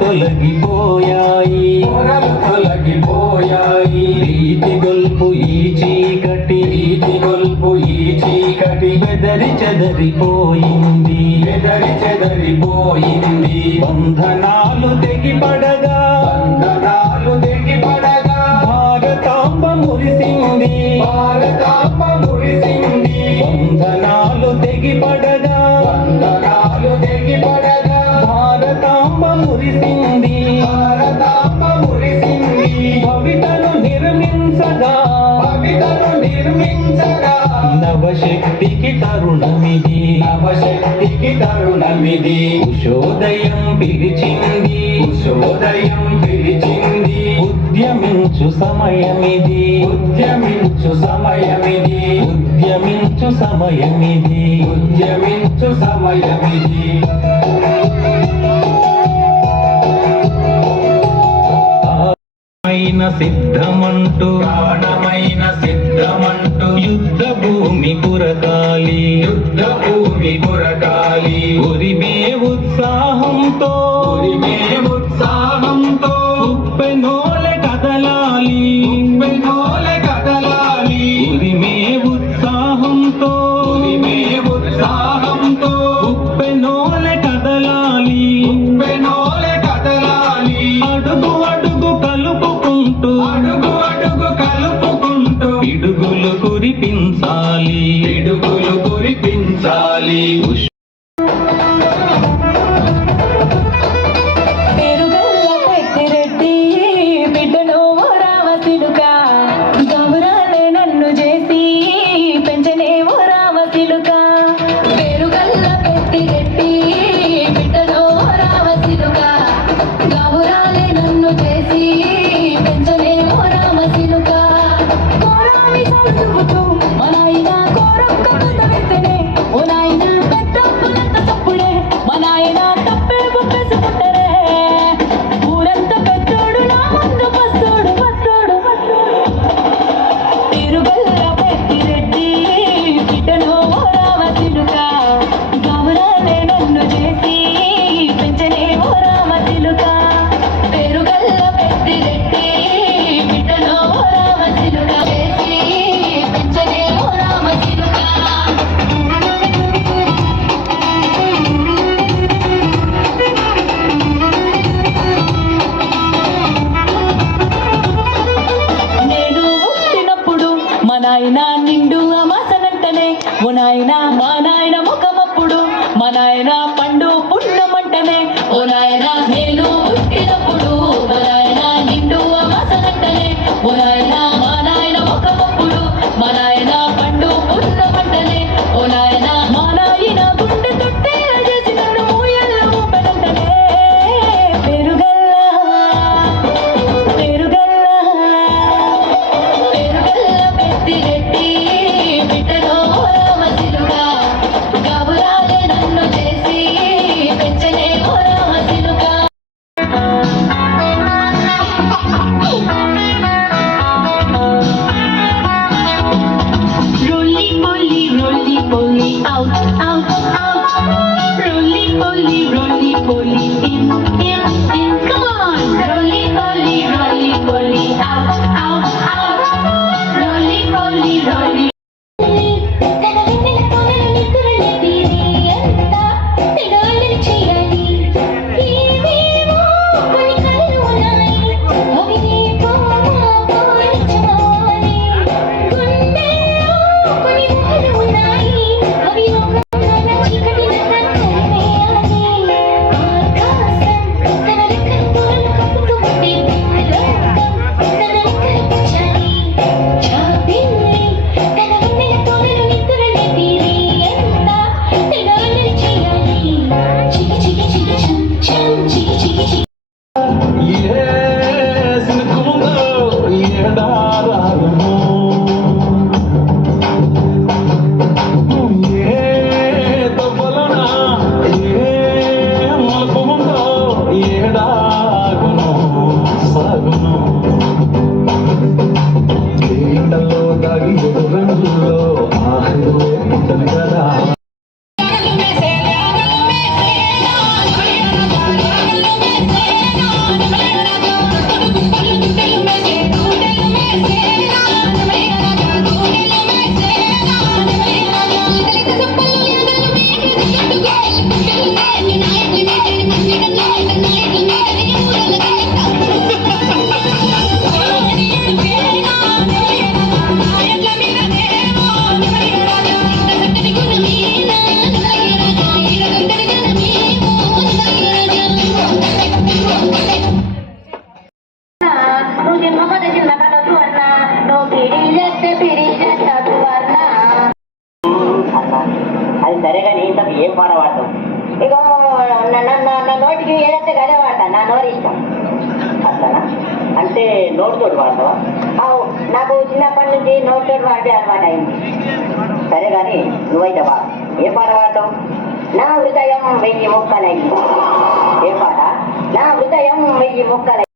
తొలగిపోయాయి ప్రీతి గొల్పు ఈ చీకటి బెదరి చెదరిపోయింది బంధనాలు తెగిపడగా భారతాంబ మురిసింది బంధనాలు తెగిపడగా భారతాంబ మురిసింది భవితను నిర్మించగా నవశక్తికి తరుణమిది ఉషోదయం పిలిచింది ఉద్యమించు సమయమిది ప్రాణమైన సిద్ధమంటూ యుద్ధ భూమి పురకాలి ఉరిమే ఉత్సాహంతో ఉప్పెనోలె కదలాలి ఉరిమే ఉత్సాహంతో ఉప్పెనోలె కదలాలి అడుగు అడుగు కలుపుకుంటూ పిడుగులు కురిపించాలి నిండు అమాసనంటనే ఓ నాయనా మా నాయన ముఖమప్పుడు మా నాయన పండు పున్నమంటనే ఓ నాయనా నేను పుట్టినప్పుడు మా నాయన నిండు అమాసనంటనే ఓ నాయనా మా నాయన ముఖమప్పుడు మా నాయన పండు పున్నమంటనే ఓ నాయనా మా నాయన గుండె తొట్టే చేసి నన్ను మూయల్ల ఊపనంటనే పెరుగల్ల పెద్దిరెడ్డి బిడ్డలో రామసిలుగా కబురాలే నన్ను చేసి పెంచనే రామసిలుగా సరే కానీ ఇంతకు ఏం పాట పాడతావు? ఇక నా నోటికి ఏదైతే గదే పాడతా, నా నోరు ఇష్టం. అట్లానా? అంటే నోటితోటి పాడతావా? అవు, నాకు చిన్నప్పటి నుంచి నోటితోటి పాడే అలవాటు అయింది. సరే కానీ నువ్వైతే పాడు. ఏ పాట పాడతావు? నా హృదయం 1000 ముక్కలైంది. ఏ పాట? నా హృదయం 1000 ముక్కలైంది.